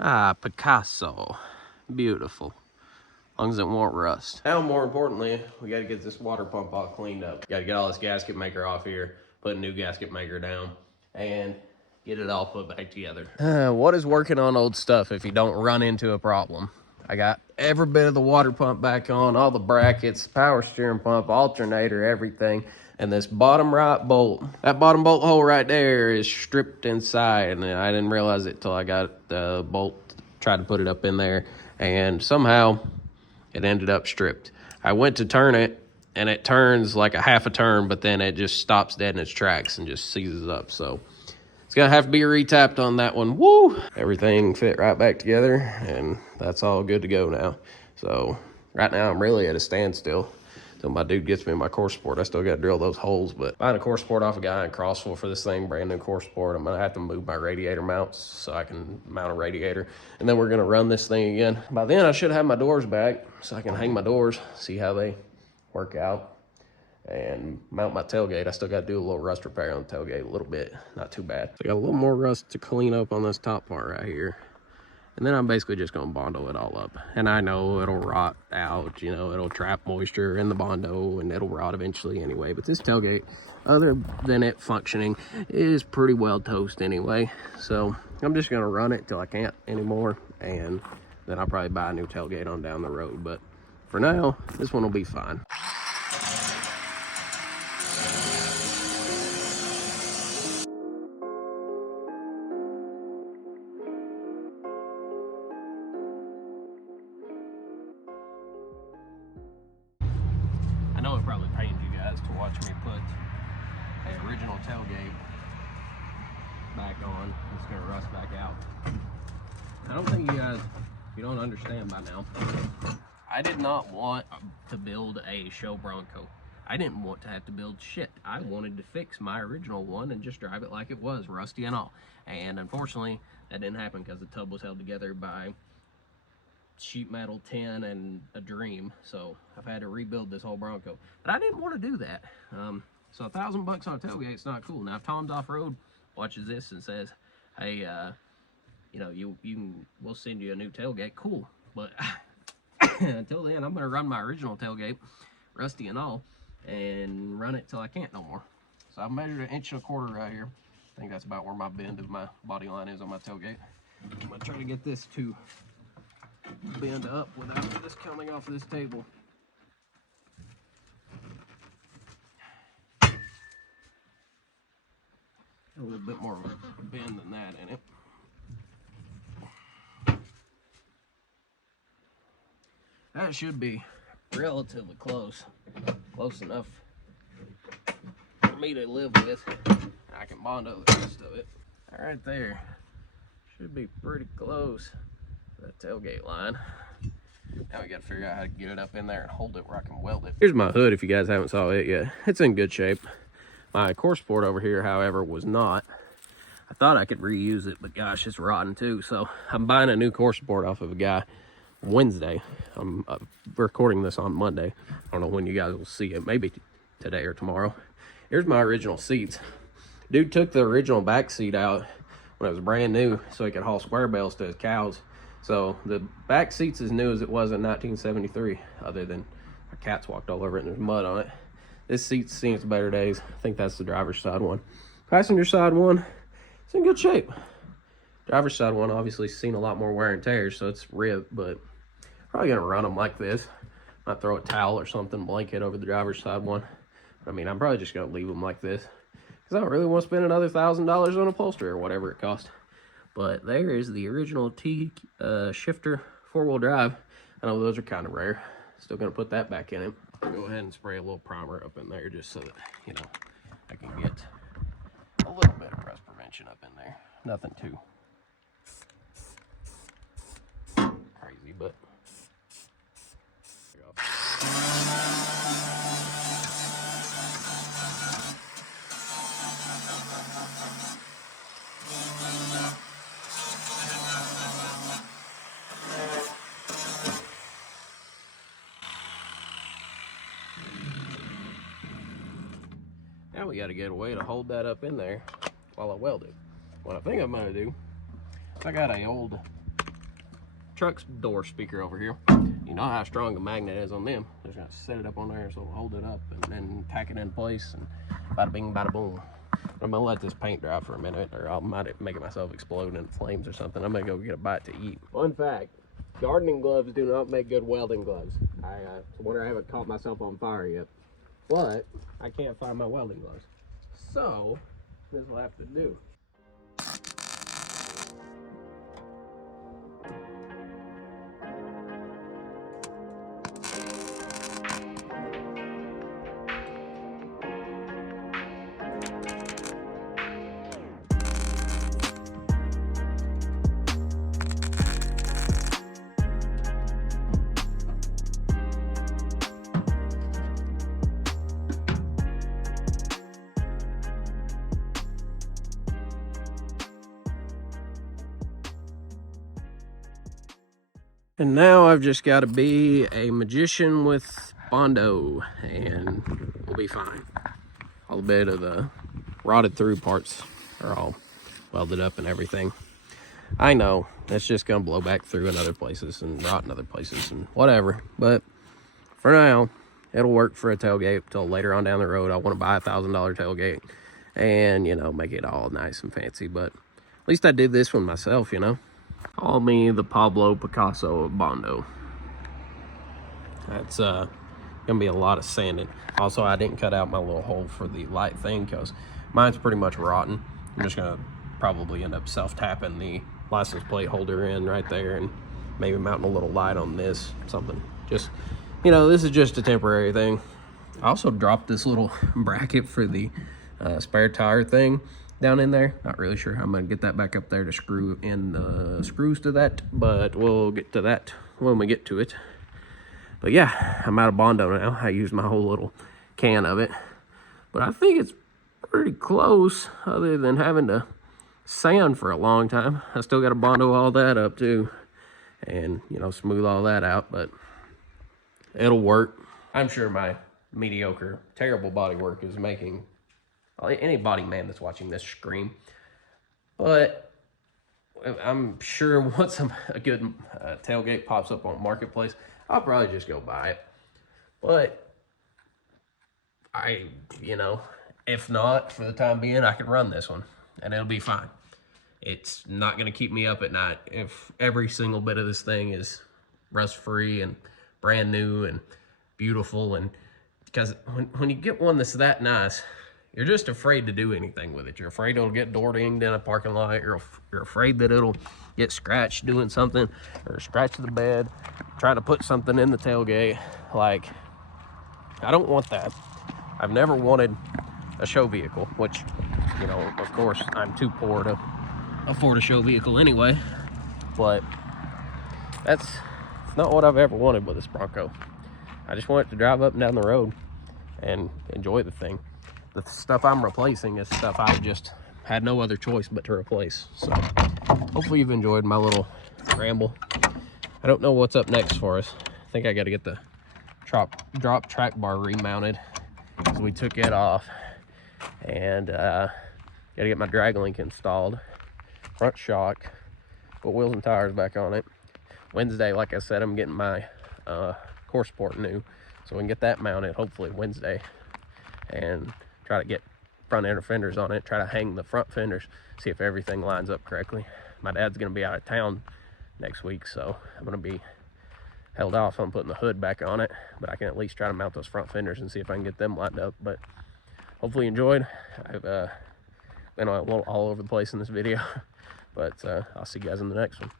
Ah, Picasso. Beautiful. As long as it won't rust. Now, more importantly, we got to get this water pump all cleaned up. Got to get all this gasket maker off here, put a new gasket maker down, and get it all put back together. What is working on old stuff if you don't run into a problem? I got every bit of the water pump back on, all the brackets, power steering pump, alternator, everything. And this bottom right bolt, that bottom bolt hole right there is stripped inside. And I didn't realize it till I got the bolt, tried to put it up in there. And somehow it ended up stripped. I went to turn it, and it turns like a half a turn, but then it just stops dead in its tracks and just seizes up. So it's gonna have to be retapped on that one. Woo! Everything fit right back together, and that's all good to go now. So right now I'm really at a standstill until my dude gets me my core support. I still got to drill those holes, but buying a core support off a guy in Crossville for this thing, brand new core support. I'm gonna have to move my radiator mounts so I can mount a radiator, and then we're gonna run this thing again. By then I should have my doors back so I can hang my doors, see how they work out, and mount my tailgate. I still got to do a little rust repair on the tailgate, a little bit, not too bad. So I got a little more rust to clean up on this top part right here. And then I'm basically just gonna Bondo it all up. And I know it'll rot out, you know, it'll trap moisture in the Bondo and it'll rot eventually anyway. But this tailgate, other than it functioning, is pretty well toast anyway. So I'm just gonna run it till I can't anymore. And then I'll probably buy a new tailgate on down the road. But for now, this one will be fine. I know it probably pains you guys to watch me put the original tailgate back on. It's gonna rust back out. I don't think you don't understand by now. I did not want to build a show Bronco. I didn't want to have to build shit. I wanted to fix my original one and just drive it like it was, rusty and all. And unfortunately, that didn't happen because the tub was held together by sheet metal, tin, and a dream. So I've had to rebuild this whole Bronco, but I didn't want to do that. So $1,000 on a tailgate's not cool. Now if Tom's off road watches this and says, hey, you know, we'll send you a new tailgate, cool. But until then, I'm gonna run my original tailgate, rusty and all, and run it till I can't no more. So I've measured 1.25 inches right here. I think that's about where my bend of my body line is on my tailgate. I'm gonna try to get this to bend up without this coming off of this table. A little bit more bend than that in it. That should be relatively close enough for me to live with. I can Bondo the rest of it. All right, there should be pretty close. That tailgate line. Now we gotta figure out how to get it up in there and hold it where I can weld it. Here's my hood if you guys haven't saw it yet. It's in good shape. My core support over here, however, was not. I thought I could reuse it, but gosh, it's rotten too. So I'm buying a new core support off of a guy Wednesday. I'm recording this on Monday. I don't know when you guys will see it, maybe today or tomorrow. Here's my original seats. Dude took the original back seat out when it was brand new so he could haul square bales to his cows. So the back seat's as new as it was in 1973, other than my cats walked all over it and there's mud on it. This seat's seen its better days. I think that's the driver's side one. Passenger side one, it's in good shape. Driver's side one obviously seen a lot more wear and tear, so it's ripped, but probably gonna run them like this. Might throw a towel or something, blanket over the driver's side one. I mean, I'm probably just gonna leave them like this because I don't really want to spend another $1,000 on upholstery or whatever it cost. But there is the original T shifter 4-wheel drive. I know those are kind of rare. Still gonna put that back in it. I'll go ahead and spray a little primer up in there just so that, you know, I can get a little bit of rust prevention up in there. Nothing too crazy, but now we got to get a way to hold that up in there while I weld it. What I think I'm gonna do, I got a old truck's door speaker over here. You know how strong the magnet is on them. Just gonna set it up on there so it'll hold it up and then tack it in place and bada bing, bada boom. I'm gonna let this paint dry for a minute or I might make it myself explode in flames or something. I'm gonna go get a bite to eat. Fun fact, gardening gloves do not make good welding gloves. I wonder I haven't caught myself on fire yet. But I can't find my welding gloves. So this will have to do. And now I've just got to be a magician with Bondo and we'll be fine. All a bit of the rotted through parts are all welded up and everything. I know it's just gonna blow back through in other places and rot in other places and whatever, but for now it'll work for a tailgate till later on down the road. I want to buy a $1,000 tailgate and, you know, make it all nice and fancy, but at least I did this one myself, you know. Call me the Pablo Picasso of Bondo. That's gonna be a lot of sanding. Also, I didn't cut out my little hole for the light thing because mine's pretty much rotten. I'm just gonna probably end up self-tapping the license plate holder in right there and maybe mounting a little light on this, something. Just, you know, this is just a temporary thing. I also dropped this little bracket for the spare tire thing down in there. Not really sure how I'm gonna get that back up there to screw in the screws to that, but we'll get to that when we get to it. But yeah, I'm out of Bondo now. I used my whole little can of it, but I think it's pretty close other than having to sand for a long time. I still got to Bondo all that up too and, you know, smooth all that out, but it'll work. I'm sure my mediocre, terrible body work is making any body man that's watching this scream, but I'm sure once a good tailgate pops up on Marketplace, I'll probably just go buy it. But you know, if not, for the time being, I can run this one and it'll be fine. It's not gonna keep me up at night if every single bit of this thing is rust-free and brand new and beautiful. And because when you get one that's that nice, you're just afraid to do anything with it. You're afraid it'll get door dinged in a parking lot. You're afraid that it'll get scratched doing something or scratch the bed, try to put something in the tailgate. Like, I don't want that. I've never wanted a show vehicle, which, you know, of course, I'm too poor to afford a show vehicle anyway. But that's not what I've ever wanted with this Bronco. I just want it to drive up and down the road and enjoy the thing. The stuff I'm replacing is stuff I just had no other choice but to replace. So hopefully you've enjoyed my little ramble. I don't know what's up next for us. I think I got to get the drop track bar remounted because we took it off, and got to get my drag link installed, front shock, put wheels and tires back on it. Wednesday, like I said, I'm getting my core support new, so we can get that mounted hopefully Wednesday and try to get front end fenders on it, try to hang the front fenders, see if everything lines up correctly. My dad's gonna be out of town next week, so I'm gonna be held off on putting the hood back on it, but I can at least try to mount those front fenders and see if I can get them lined up. But hopefully you enjoyed. I've been all over the place in this video, but I'll see you guys in the next one.